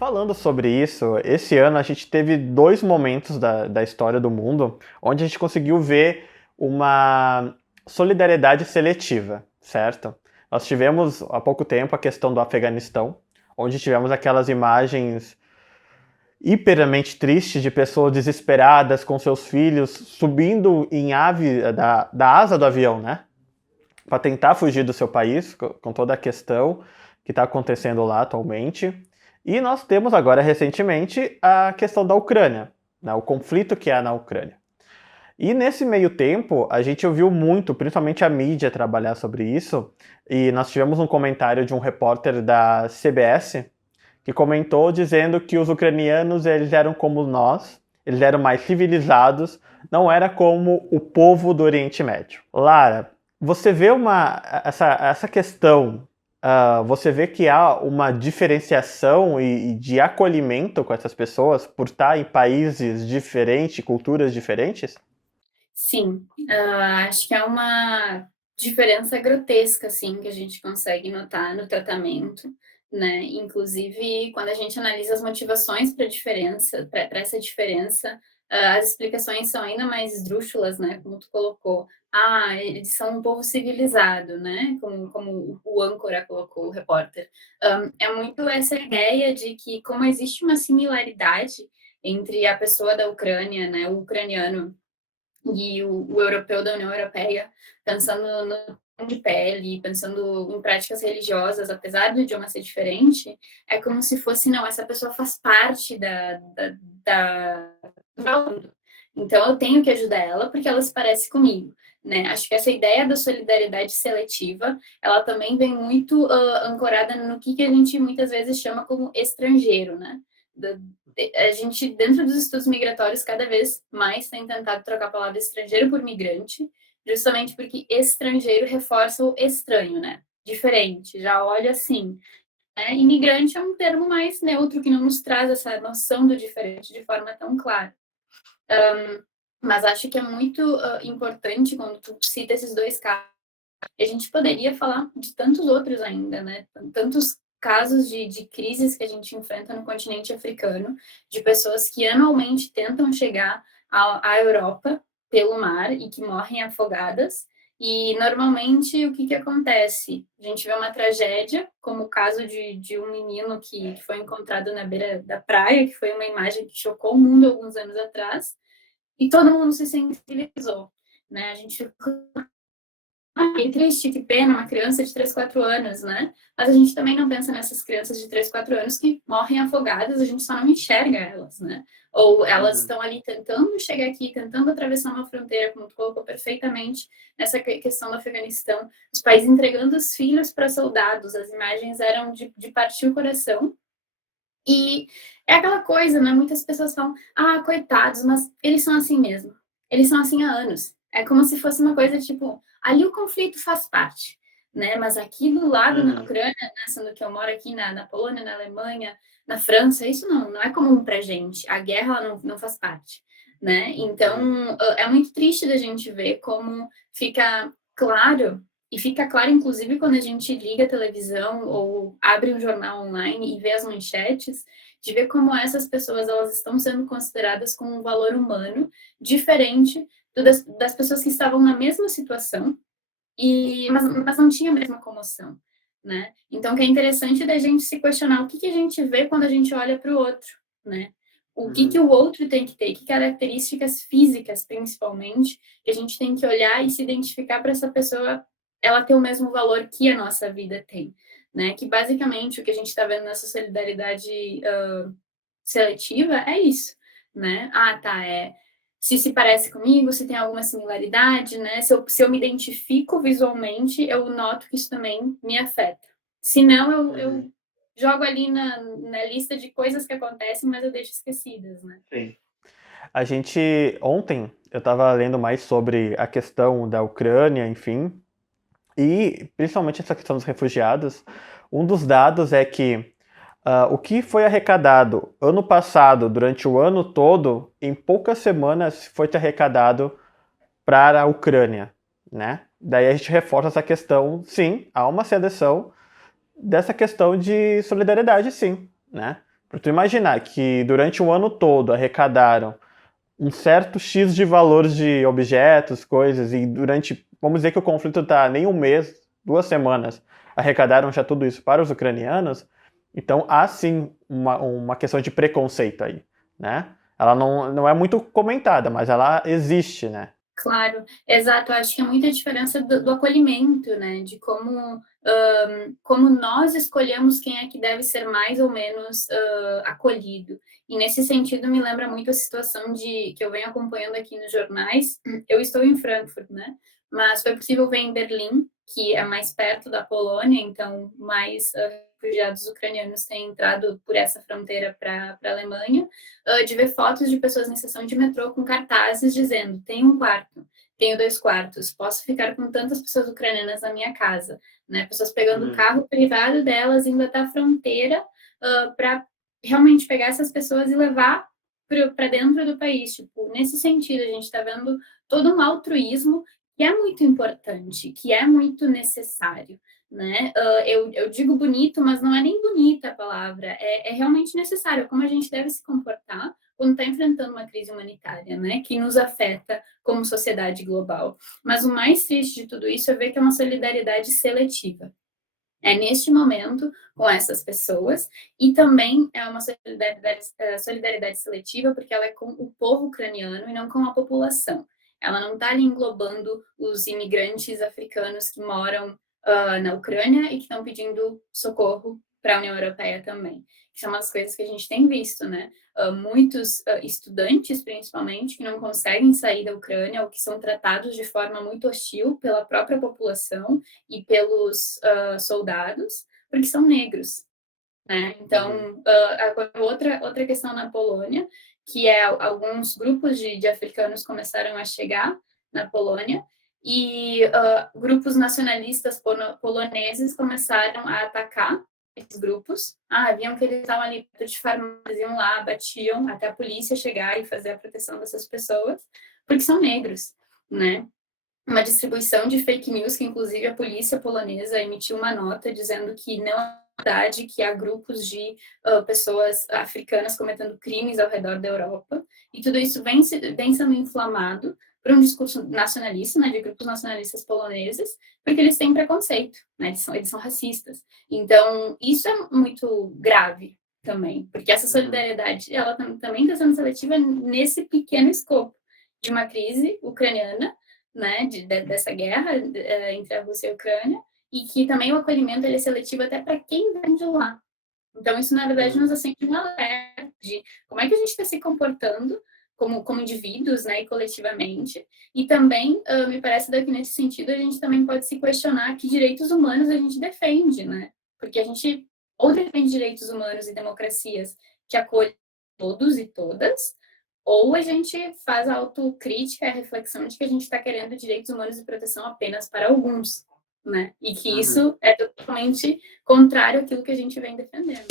Falando sobre isso, esse ano a gente teve dois momentos da história do mundo onde a gente conseguiu ver uma solidariedade seletiva, certo? Nós tivemos há pouco tempo a questão do Afeganistão, onde tivemos aquelas imagens hiperamente tristes de pessoas desesperadas com seus filhos subindo em ave da asa do avião, né? Para tentar fugir do seu país, com toda a questão que está acontecendo lá atualmente. E nós temos agora, recentemente, a questão da Ucrânia, né, o conflito que há na Ucrânia. E nesse meio tempo, a gente ouviu muito, principalmente a mídia, trabalhar sobre isso, e nós tivemos um comentário de um repórter da CBS que comentou dizendo que os ucranianos eles eram como nós, eles eram mais civilizados, não era como o povo do Oriente Médio. Lara, você vê essa questão, você vê que há uma diferenciação e de acolhimento com essas pessoas por estar em países diferentes, culturas diferentes? Sim, acho que é uma diferença grotesca, assim, que a gente consegue notar no tratamento, né? Inclusive, quando a gente analisa as motivações para essa diferença, as explicações são ainda mais esdrúxulas, né? Como tu colocou. Ah, eles são um povo civilizado, né? Como o âncora colocou, o repórter. É muito essa ideia de que, como existe uma similaridade entre a pessoa da Ucrânia, né, o ucraniano e o europeu da União Europeia, pensando no tom de pele, pensando em práticas religiosas, apesar do idioma ser diferente, é como se fosse, não, essa pessoa faz parte da mundo. Então eu tenho que ajudar ela porque ela se parece comigo. Né? Acho que essa ideia da solidariedade seletiva, ela também vem muito ancorada no que a gente muitas vezes chama como estrangeiro, né? A gente, dentro dos estudos migratórios, cada vez mais tem tentado trocar a palavra estrangeiro por migrante, justamente porque estrangeiro reforça o estranho, né? Diferente, já olha assim. Né? Imigrante é um termo mais neutro, que não nos traz essa noção do diferente de forma tão clara. Mas acho que é muito importante quando tu cita esses dois casos. A gente poderia falar de tantos outros ainda, né? Tantos casos de crises que a gente enfrenta no continente africano, de pessoas que anualmente tentam chegar à Europa pelo mar e que morrem afogadas. E, normalmente, o que acontece? A gente vê uma tragédia, como o caso de um menino que foi encontrado na beira da praia, que foi uma imagem que chocou o mundo alguns anos atrás, e todo mundo se sensibilizou. Né? A gente que triste, que pena, uma criança de 3, 4 anos, né? Mas a gente também não pensa nessas crianças de 3, 4 anos que morrem afogadas, a gente só não enxerga elas, né? Ou elas Uhum. estão ali tentando chegar aqui, tentando atravessar uma fronteira, como tu colocou perfeitamente nessa questão do Afeganistão, os países entregando os filhos para soldados, as imagens eram de partir o coração. E é aquela coisa, né? Muitas pessoas falam, ah, coitados, mas eles são assim mesmo. Eles são assim há anos. É como se fosse uma coisa tipo, ali o conflito faz parte, né? Mas aqui do lado, na Uhum. Ucrânia, né, sendo que eu moro aqui na Polônia, na Alemanha, na França, isso não é comum pra gente. A guerra ela não faz parte, né? Uhum. Então, é muito triste da gente ver como fica claro, e fica claro, inclusive, quando a gente liga a televisão ou abre um jornal online e vê as manchetes, de ver como essas pessoas elas estão sendo consideradas com um valor humano diferente das pessoas que estavam na mesma situação, mas não tinha a mesma comoção. Né? Então, o que é interessante da gente se questionar o que a gente vê quando a gente olha para o outro. Né? O que Uhum. o outro tem que ter, que características físicas, principalmente, que a gente tem que olhar e se identificar para essa pessoa ela ter o mesmo valor que a nossa vida tem. Né? Que basicamente o que a gente está vendo nessa solidariedade seletiva é isso, né? Ah, tá, se parece comigo, se tem alguma similaridade, né? Se eu me identifico visualmente, eu noto que isso também me afeta. Se não, Uhum. eu jogo ali na lista de coisas que acontecem, mas eu deixo esquecidas, né? Sim. Ontem, eu estava lendo mais sobre a questão da Ucrânia, enfim, e principalmente essa questão dos refugiados. Um dos dados é que o que foi arrecadado ano passado, durante o ano todo, em poucas semanas foi arrecadado para a Ucrânia, né? Daí a gente reforça essa questão, sim, há uma seleção dessa questão de solidariedade, sim, né? Para tu imaginar que durante um ano todo arrecadaram um certo X de valores de objetos, coisas, e durante, vamos dizer que o conflito está nem um mês, 2 semanas, arrecadaram já tudo isso para os ucranianos, então há sim uma questão de preconceito aí, né? Ela não é muito comentada, mas ela existe, né? Claro, exato. Acho que é muita diferença do acolhimento, né? De como nós escolhemos quem é que deve ser mais ou menos acolhido. E nesse sentido, me lembra muito a situação que eu venho acompanhando aqui nos jornais. Eu estou em Frankfurt, né? Mas foi possível ver em Berlim, que é mais perto da Polônia, então mais refugiados ucranianos têm entrado por essa fronteira para a Alemanha, de ver fotos de pessoas em estação de metrô com cartazes dizendo: tenho um quarto, tenho 2 quartos, posso ficar com tantas pessoas ucranianas na minha casa, né? Pessoas pegando o carro privado delas, indo até a fronteira para realmente pegar essas pessoas e levar para dentro do país. Tipo, nesse sentido, a gente está vendo todo um altruísmo que é muito importante, que é muito necessário, né? Eu digo bonito, mas não é nem bonita a palavra, é realmente necessário, como a gente deve se comportar quando está enfrentando uma crise humanitária, né? Que nos afeta como sociedade global. Mas o mais triste de tudo isso é ver que é uma solidariedade seletiva. É neste momento com essas pessoas, e também é uma solidariedade seletiva porque ela é com o povo ucraniano e não com a população. Ela não está ali englobando os imigrantes africanos que moram na Ucrânia e que estão pedindo socorro para a União Europeia também. Que são umas coisas que a gente tem visto, né? Muitos estudantes, principalmente, que não conseguem sair da Ucrânia ou que são tratados de forma muito hostil pela própria população e pelos soldados, porque são negros. Né? Então, outra questão na Polônia, que é alguns grupos de africanos começaram a chegar na Polônia, e grupos nacionalistas poloneses começaram a atacar esses grupos. Viam que eles estavam ali perto de farmácias, iam lá, batiam até a polícia chegar e fazer a proteção dessas pessoas, porque são negros, né? Uma distribuição de fake news, que inclusive a polícia polonesa emitiu uma nota dizendo que não é verdade, que há grupos de pessoas africanas cometendo crimes ao redor da Europa, e tudo isso vem sendo inflamado por um discurso nacionalista, né, de grupos nacionalistas poloneses, porque eles têm preconceito, né, eles são racistas. Então, isso é muito grave também, porque essa solidariedade, ela também está sendo seletiva nesse pequeno escopo de uma crise ucraniana, né, dessa guerra entre a Rússia e a Ucrânia, e que também o acolhimento ele é seletivo até para quem vem de lá. Então, isso, na verdade, nos acende um alerta de como é que a gente está se comportando como indivíduos, né, e coletivamente. E também, me parece que nesse sentido, a gente também pode se questionar que direitos humanos a gente defende, né? Porque a gente ou defende direitos humanos e democracias que acolhem todos e todas, ou a gente faz a autocrítica, a reflexão de que a gente está querendo direitos humanos e proteção apenas para alguns, né? E que isso é totalmente contrário àquilo que a gente vem defendendo.